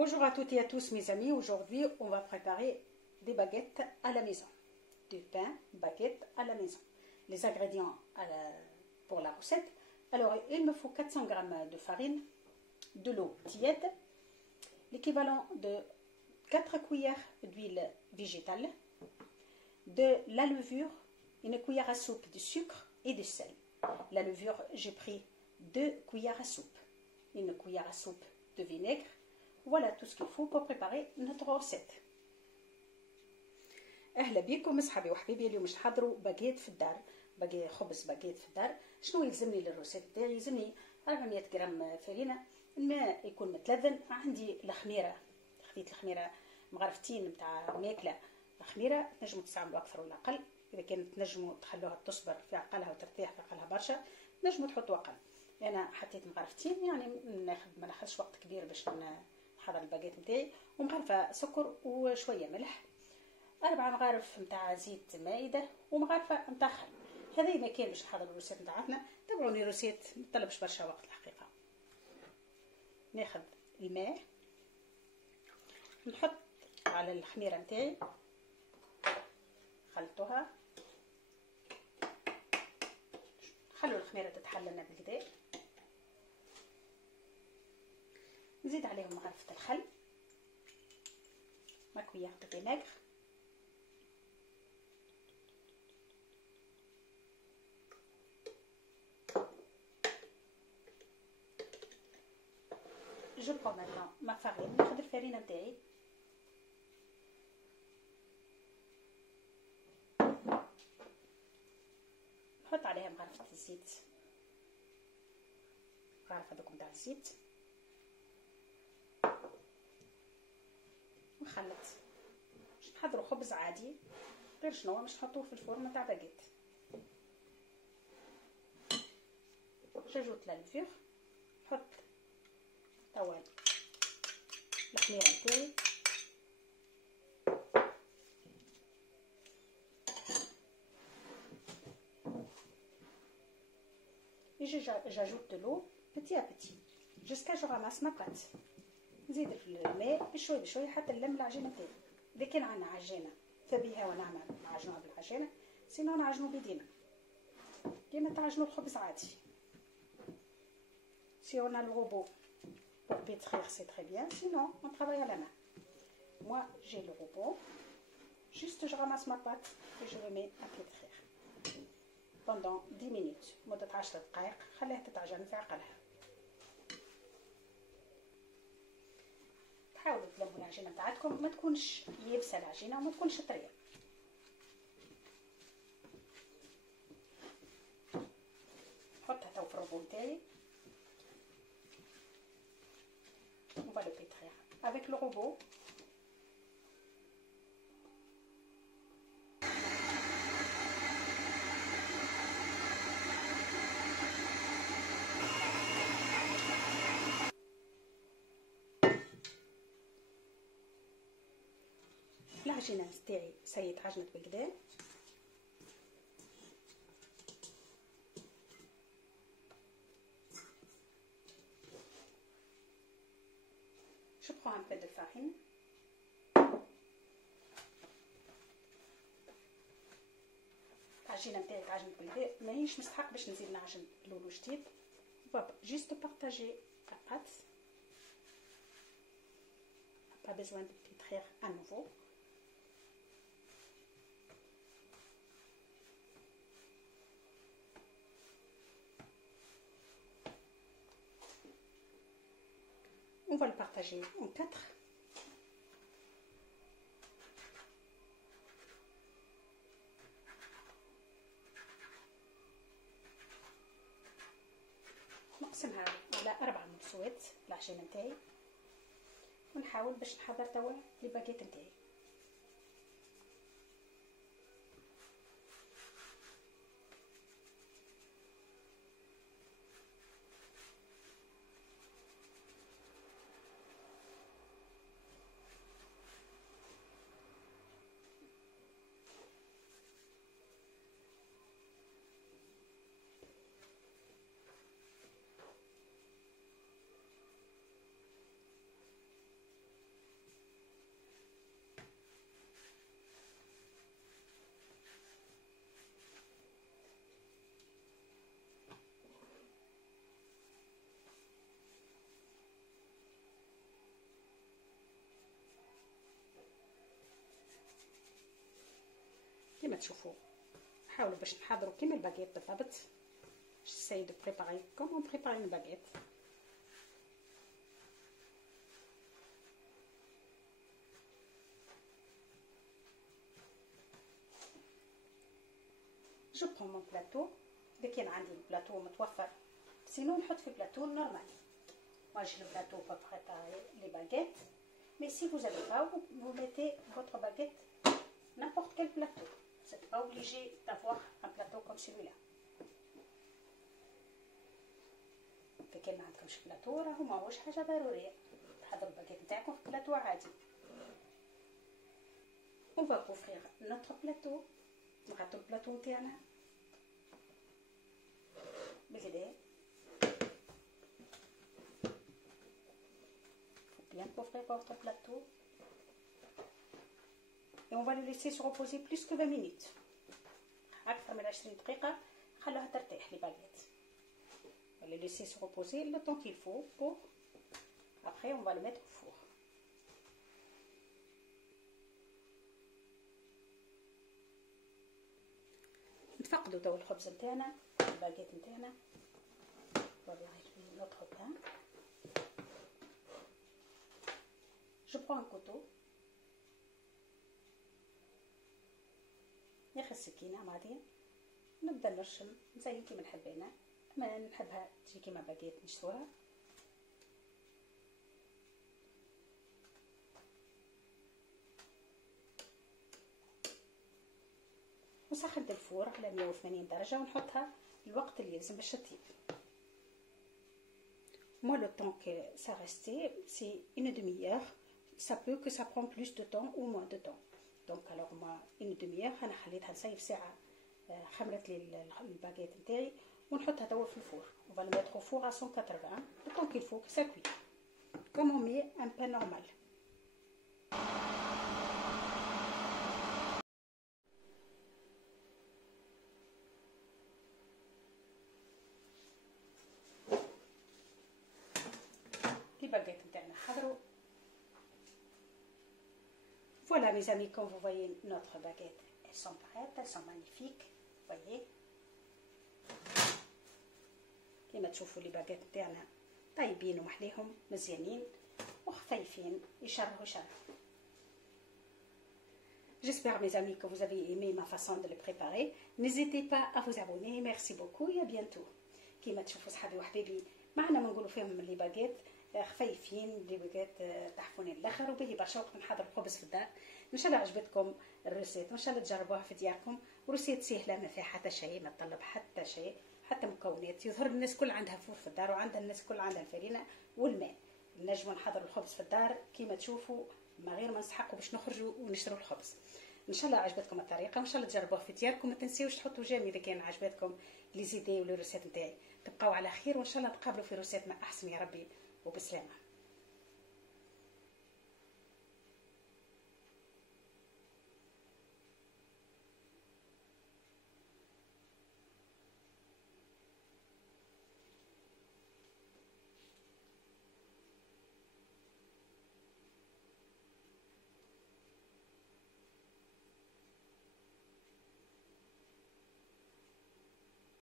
Bonjour à toutes et à tous mes amis, aujourd'hui on va préparer des baguettes à la maison. Du pain, baguettes à la maison. Les ingrédients pour la recette. Alors il me faut 400 g de farine, de l'eau tiède, l'équivalent de 4 cuillères d'huile végétale, de la levure, une cuillère à soupe de sucre et de sel. La levure, j'ai pris 2 cuillères à soupe, une cuillère à soupe de vinaigre. Voilà tout ce qu'il faut pour préparer notre recette. اهلا بكم اصحابي وحبيبي. اليوم باش نحضروا باكيت في الدار، خبز باكيت في الدار. شنو يلزمني للروسيت تاعي؟ يلزمني 400 غرام فرينه، الماء يكون متلذن، عندي الخميره، خديت الخميره مغرفتين نتاع ماكله. الخميره تنجموا تستعملوا اكثر ولا اقل، اذا كانت تنجموا تخلوها تصبر في عقلها وترتاح في عقلها برشا تنجموا تحطوا اقل. انا حطيت مغرفتين، يعني ما ناخذش وقت كبير باش نحضر الباكيت نتاعي. ومغرفه سكر وشويه ملح، 4 مغارف نتاع زيت مائده، ومغرفه نتاع خل. هذا ما كان باش نحضر الروسيت نتاعنا. تابعوني الروسيت ما طلبش برشا وقت الحقيقه. ناخذ الماء نحط على الخميره نتاعي، خلطوها، خلوا الخميره تتحلل بالكدا. نزيد عليهم مغرفه الخل، ما كويار دو فينيغر، جو برون مانتون ما فارين. ناخذ الفرينه نتاعي، نحط عليها مغرفه الزيت، مغرفه دوك نتاع الزيت، نخلط. باش نحضروا خبز عادي، غير شنو باش نحطوه في الفرن تاع باكيت. جاجوت لا لفيغ، نحط توا الخميره نتاعي، j'ajoute de l'eau petit à petit jusqu'à je ramasse ma pâte. نزيد في الماء بشوي بشوي حتى نلم العجينه نتاعي. اذا كان عندنا عجينه فبيها ونعمل نعجنوها بالعجينه، سينو نعجنو بيدينا كيما تعجنوا الخبز عادي. Si on a le robot pour pétrir, c'est très bien. Sinon, on travaille à la main. Moi, j'ai le robot. Juste, je ramasse ma pâte et je le mets à pétrir pendant 10 minutes. مدة 10 دقائق خليها تتعجن في عقلها. حاولوا تلموا العجينة بتاعتكم، ما تكونش يابسة العجينة وما تكونش طرية. نحطها تو في الروبو نتاعي. On va le pétrir avec le robot. العجينة تاعي سي تعجنت بالكدا. Je prends un peu de farine. العجينة نتاعي تعجنت بالكدا، ماهيش مستحق باش نزيد نعجن لولو جديد. Juste partager la pâte. Pas besoin de pétrir à nouveau. On va le partager en 4. نقسمها على 4 مكسوات العجينه نتاعي، ونحاول باش نحضر توا لي باكيت نتاعي. كيما تشوفوا نحاولوا باش نحضروا كيما الباغيت بالضبط. j'essaie de préparer comme on prépare une baguette. je prends mon plateau. إذا كان عندي البلاطو متوفر سينو نحط في بلاطو نورمال. moi j'ai le plateau pour préparer les baguettes, mais si vous n'avez pas, vous mettez votre baguette n'importe quel plateau. vous n'êtes pas obligé d'avoir un plateau comme celui-là. إذا كان ما عندكمش بلاطو راهو ماهوش حاجه ضروريه تحضروا الباغيت نتاعكم في بلاطو عادي. on va couvrir notre plateau. نغطوا البلاطو نتاعنا باليدين. faut bien couvrir votre plateau et on va le laisser se reposer plus que 20 minutes. اكثر من 20 دقيقه خلوها ترتاح لي باغيت. on va le laisser se reposer le temps qu'il faut pour après on va le mettre au four. نتفقدوا تو الخبز نتاعنا الباغيت نتاعنا. voilà notre pain. je prends un couteau. ناخذ سكينه عاديه نبدا نرشم زي كيما نحب انا. اما نحبها تجي كيما باغيت نشتوها. وسخنت الفور على 180 درجه ونحطها الوقت اللي يلزم باش تطيب. moi le temps que ça restait c'est une demi-heure. ça peut que ça prend plus de temps ou moins de temps. donc alors moi une demi-heure انا خليتها نصيف ساعه خمرت لي الباغيت نتاعي ونحطها توا في الفور. on va le mettre au four à 180 le temps qu'il faut que ça cuit comme on met un pain normal. les baguettes نتاعنا حضروا. voilà mes amis, comme vous voyez notre baguette, elles sont prêtes, elles sont magnifiques, voyez. كيما تشوفوا لي باغيت نتاعنا طيبين ومحليهم مزيانين وخفيفين يشرهوا شرح. j'espère mes amis que vous avez aimé ma façon de le préparer. n'hésitez pas à vous abonner. merci beaucoup et à bientôt. كيما تشوفوا صحابي وحبيبي معنا ما نقولوا فيهم لي باغيت خفيفين لي باغيت تحفوني الاخر وبه برشا وقت نحضر الخبز في الدار. ان شاء الله عجبتكم الريسيت وان شاء الله تجربوها في دياركم. وريسيت سهله ما فيها حتى شيء ما تطلب حتى شيء حتى مكونات. يظهر الناس كل عندها فور في الدار وعندها الناس كل عندها الفرينه والماء. نجموا نحضروا الخبز في الدار كيما تشوفوا ما غير ما نسحقوا باش نخرجوا ونشتروا الخبز. ان شاء الله عجبتكم الطريقه وان شاء الله تجربوها في دياركم. ما تنسيوش تحطوا جيم اذا كان عجبتكم لي زيدي ولي ريسيت نتاعي. تبقاو على خير وان شاء الله نتقابلوا في ريسيت ما احسن يا ربي وبسلامه.